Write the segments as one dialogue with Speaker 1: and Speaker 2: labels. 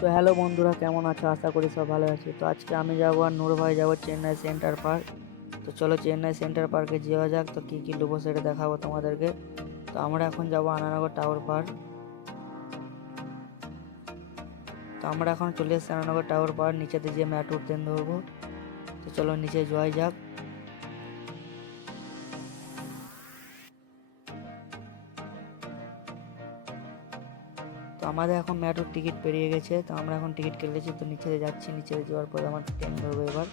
Speaker 1: তো হ্যালো বন্ধুরা, কেমন আছো? আশা করি সব ভালো আছে। তো আজকে আমি যাব আর নূর ভাই যাব চেন্নাই সেন্টার পার্ক। তো চলো চেন্নাই সেন্টার পার্কে যাওয়া যাক। তো কী কী নেব সেটা দেখাবো তোমাদেরকে। তো আমরা এখন যাব আনানগর টাওয়ার পার্ক। তো আমরা এখন চলে এসেছি আনানগর টাওয়ার পার্ক। নিচেতে যে ম্যাট উঠতেন ধরবো। তো চলো নিচে যাওয়াই যাক। তো আমাদের এখন মেট্রোর টিকিট পেরিয়ে গেছে, তো আমরা এখন টিকিট কেটেছি তো নিচে যাচ্ছি নিচে যাওয়ার পর আমার ট্রেন ধরবো এবার।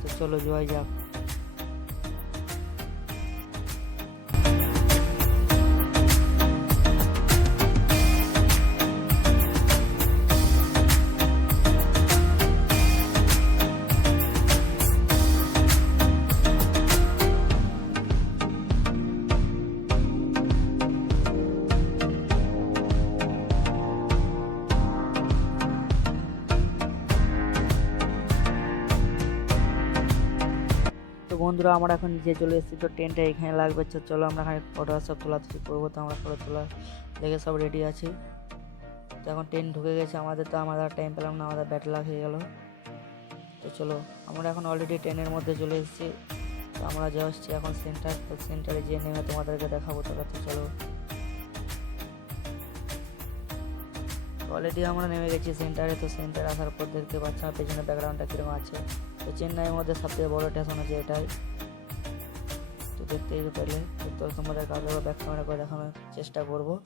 Speaker 1: তো চলো যাওয়াই যাক। বন্ধুরা, আমরা এখন নিচে চলে এসেছি। তো ট্রেনটা এখানে লাগবে। চলো আমরা এখানে ফটো সব তোলাতুলি করব। তো আমরা ফটো তোলা লেগে সব রেডি আছি। তো এখন ট্রেন ঢুকে গেছে আমাদের। তো আমাদের টাইম পেলাম না, আমাদের ব্যাট লাগ হয়ে গেল। তো চলো, আমরা এখন অলরেডি ট্রেনের মধ্যে চলে এসেছি। তো আমরা যাচ্ছি এখন সেন্টার তো সেন্টারে গিয়ে নেমে তোমাদেরকে দেখাবো। তোরা তো চলো। অলরেডি আমরা নেমে গেছি সেন্টারে তো সেন্টারে আসার পর দেখতে পাচ্ছি আমার পেছনে ব্যাকগ্রাউন্ডটা কীরকম আছে। তো চেন্নাইয়ের মধ্যে সবথেকে বড় স্টেশন আছে এটাই। তো দেখতেই পেলে। তো তোমাদের কাছে ব্যাক ক্যামেরা করে দেখানোর চেষ্টা করব।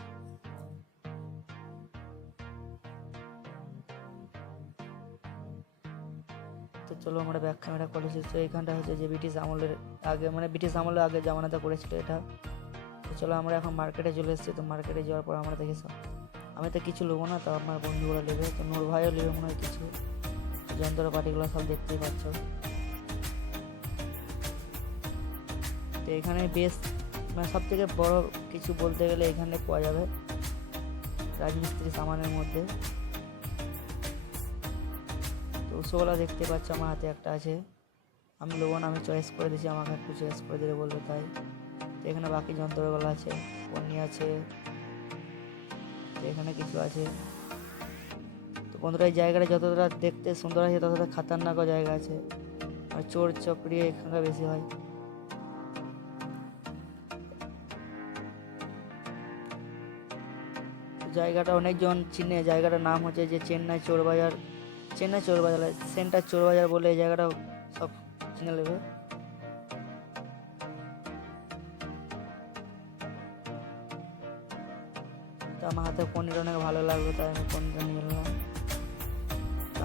Speaker 1: তো চলো আমরা ব্যাক ক্যামেরা করেছি। তো এইখানটা হচ্ছে যে ব্রিটিশ আমলের আগে মানে ব্রিটিশ আমলের আগে জামানাতে করেছিল এটা। তো চলো আমরা এখন মার্কেটে চলে এসেছি। তো মার্কেটে যাওয়ার পর আমরা দেখি সব- আমি তো কিছু নেব না, তো আমার বন্ধুগুলো নেবে। তো নূর ভাইও নেবে মনে হয় কিছু। যন্ত্রপাতিগুলো সব দেখতেই পাচ্ছ। তো এখানে বেশ মানে সব থেকে বড় কিছু বলতে গেলে এখানে পাওয়া যাবে রাজমিস্ত্রি সামানের মধ্যে। তো ওসবগুলো দেখতে পাচ্ছ আমার হাতে একটা আছে। আমি নেব না আমি চয়েস করে দিয়েছি, আমাকে একটু চয়েস করে দিলে বলল তাই। তো এখানে বাকি যন্ত্রগুলো আছে পন্নি আছে এখানে কিছু আছে। বন্ধুরা এই জায়গাটা যতটা দেখতে সুন্দর আছে, ততটা খাতারনাকও জায়গা আছে। আর চোর চপড়ি এখানকার বেশি হয়। জায়গাটা অনেকজন চিনে, জায়গাটার নাম হচ্ছে যে চেন্নাই চোর বাজার। চেন্নাই চোর বাজার, সেন্টার চোর বাজার বলে এই জায়গাটা সব চিনে নেবে। আমার হাতে পনির অনেক ভালো লাগবে তাই আমি পনিরটা নিয়ে নিলাম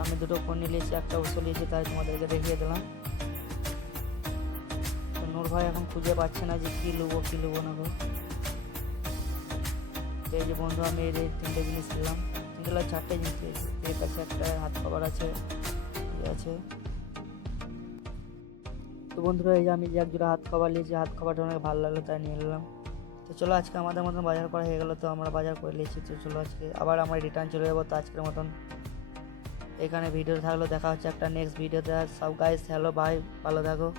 Speaker 1: আমি দুটো পনির নিয়েছি, একটা ওষুধ নিয়েছি তাই তোমাদেরকে দেখিয়ে দিলাম। তো নূর ভাই এখন খুঁজে পাচ্ছে না যে কী নেব কী নেব না এই যে বন্ধু, আমি এই তিনটে জিনিস নিলাম। তিনটে চারটে জিনিস এর কাছে একটা হাত কভার আছে আছে। তো বন্ধুরা, এই যে আমি যে এক একজোড়া হাত কভার নিয়েছি, হাত কভারটা অনেক ভালো লাগল, তাই নিয়ে নিলাম। তো চলো আজকে আমাদের মতন বাজার করা হয়ে গেলো, তো আমরা বাজার করে নিয়েছি, তো চলো আজকে আবার আমরা রিটার্ন চলে যাব, তো আজকের মতন এখানে ভিডিও থাকল দেখা হচ্ছে একটা নেক্সট ভিডিওতে সব গাইস হ্যালো বাই ভালো থাকো।